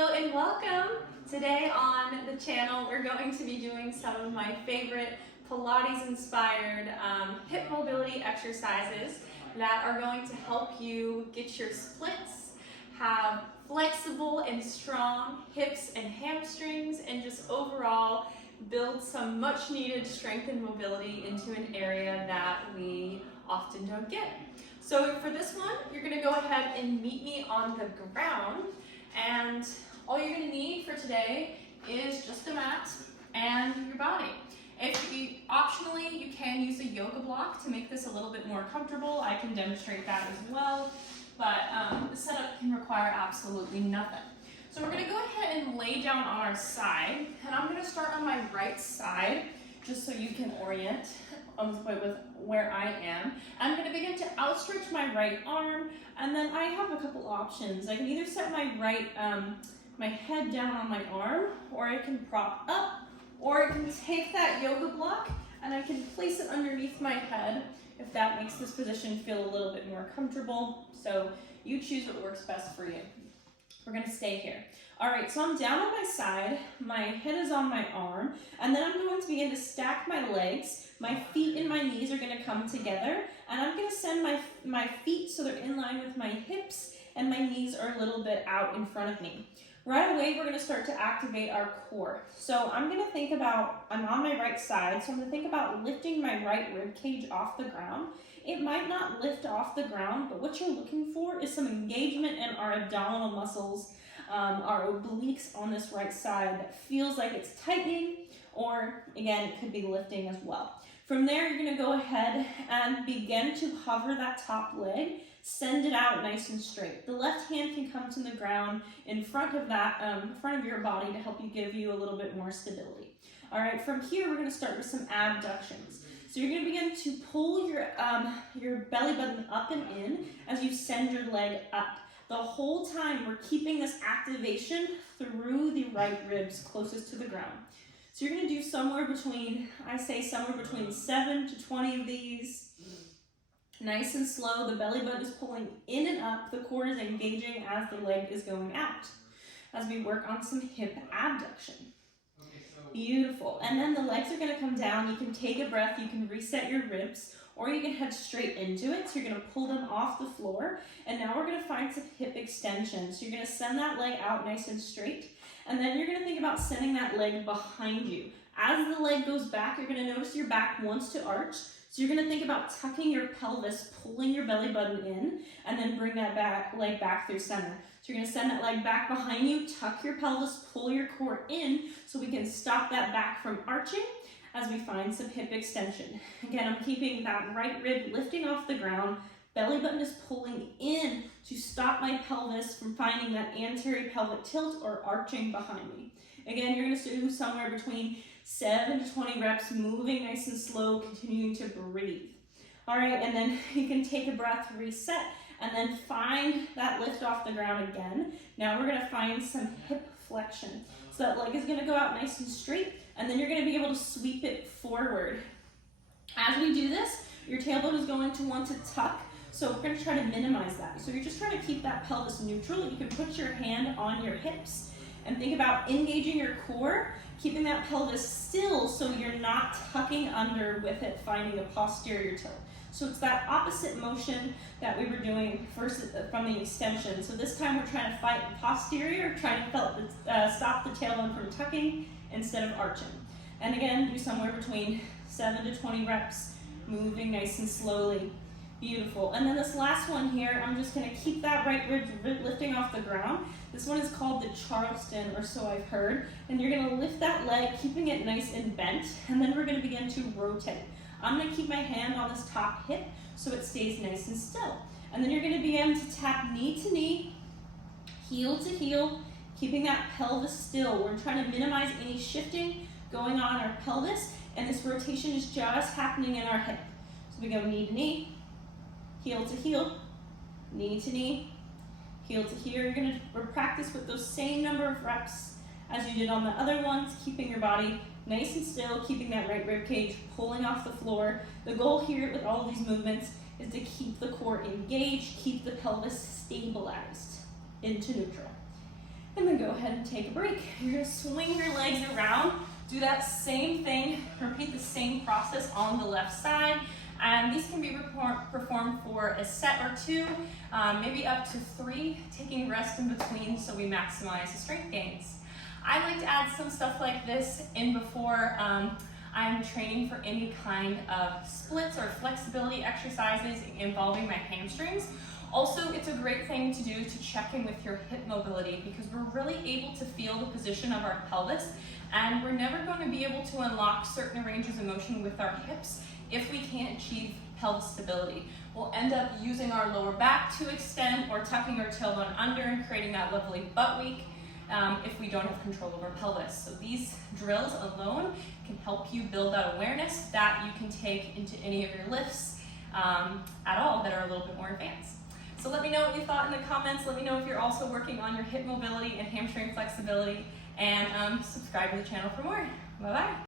Hello and welcome! Today on the channel we're going to be doing some of my favorite Pilates inspired hip mobility exercises that are going to help you get your splits, have flexible and strong hips and hamstrings, and just overall build some much needed strength and mobility into an area that we often don't get. So for this one, you're going to go ahead and meet me on the ground, and all you're going to need for today is just a mat and your body. Optionally, you can use a yoga block to make this a little bit more comfortable. I can demonstrate that as well, but the setup can require absolutely nothing. So we're going to go ahead and lay down on our side, and I'm going to start on my right side just so you can orient with where I am. I'm going to begin to outstretch my right arm, and then I have a couple options. I can either set my my head down on my arm, or I can prop up, or I can take that yoga block and I can place it underneath my head if that makes this position feel a little bit more comfortable. So you choose what works best for you. We're going to stay here. All right, so I'm down on my side, my head is on my arm, and then I'm going to begin to stack my legs. My feet and my knees are going to come together, and I'm going to send my feet so they're in line with my hips, and my knees are a little bit out in front of me. Right away, we're going to start to activate our core. So I'm going to think about, I'm on my right side, so I'm going to think about lifting my right rib cage off the ground. It might not lift off the ground, but what you're looking for is some engagement in our abdominal muscles, our obliques on this right side that feels like it's tightening, or again, it could be lifting as well. From there, you're going to go ahead and begin to hover that top leg, send it out nice and straight. The left hand can come to the ground in front of that, front of your body to help give you a little bit more stability. All right, from here, we're going to start with some abductions. So you're going to begin to pull your belly button up and in as you send your leg up. The whole time, we're keeping this activation through the right ribs closest to the ground. So you're going to do somewhere between 7 to 20 of these. Nice and slow, the belly button is pulling in and up, the core is engaging as the leg is going out. As we work on some hip abduction. Beautiful. And then the legs are going to come down. You can take a breath, you can reset your ribs, or you can head straight into it. So you're going to pull them off the floor. And now we're going to find some hip extension. So you're going to send that leg out nice and straight. And then you're going to think about sending that leg behind you. As the leg goes back, you're going to notice your back wants to arch. So you're going to think about tucking your pelvis, pulling your belly button in, and then bring that leg back through center. So you're going to send that leg back behind you, tuck your pelvis, pull your core in, so we can stop that back from arching as we find some hip extension. Again, I'm keeping that right rib lifting off the ground. Belly button is pulling in to stop my pelvis from finding that anterior pelvic tilt or arching behind me. Again, you're going to do somewhere between 7 to 20 reps, moving nice and slow, continuing to breathe. All right, and then you can take a breath, reset, and then find that lift off the ground again. Now we're going to find some hip flexion. So that leg is going to go out nice and straight, and then you're going to be able to sweep it forward. As we do this, your tailbone is going to want to tuck, so we're going to try to minimize that. So you're just trying to keep that pelvis neutral. You can put your hand on your hips and think about engaging your core, keeping that pelvis still so you're not tucking under with it, finding a posterior tilt. So it's that opposite motion that we were doing first from the extension. So this time we're trying to fight posterior, trying to stop the tailbone from tucking instead of arching. And again, do somewhere between 7 to 20 reps, moving nice and slowly. Beautiful. And then this last one here, I'm just going to keep that right rib lifting off the ground. This one is called the Charleston, or so I've heard. And you're going to lift that leg, keeping it nice and bent, and then we're going to begin to rotate. I'm going to keep my hand on this top hip so it stays nice and still. And then you're going to begin to tap knee to knee, heel to heel, keeping that pelvis still. We're trying to minimize any shifting going on in our pelvis, and this rotation is just happening in our hip. So we go knee to knee, heel to heel, knee to knee, heel to heel. You're going to practice with those same number of reps as you did on the other ones, keeping your body nice and still, keeping that right rib cage pulling off the floor. The goal here with all of these movements is to keep the core engaged, keep the pelvis stabilized into neutral. and then go ahead and take a break. You're gonna swing your legs around, do that same thing, repeat the same process on the left side. And these can be performed for a set or two, maybe up to 3, taking rest in between so we maximize the strength gains. I like to add some stuff like this in before I'm training for any kind of splits or flexibility exercises involving my hamstrings. Also, it's a great thing to do to check in with your hip mobility because we're really able to feel the position of our pelvis, and we're never going to be able to unlock certain ranges of motion with our hips if we can't achieve pelvis stability. We'll end up using our lower back to extend or tucking our tailbone under and creating that lovely butt weak if we don't have control of our pelvis. So these drills alone can help you build that awareness that you can take into any of your lifts at all that are a little bit more advanced. So let me know what you thought in the comments. Let me know if you're also working on your hip mobility and hamstring flexibility, and subscribe to the channel for more. Bye-bye.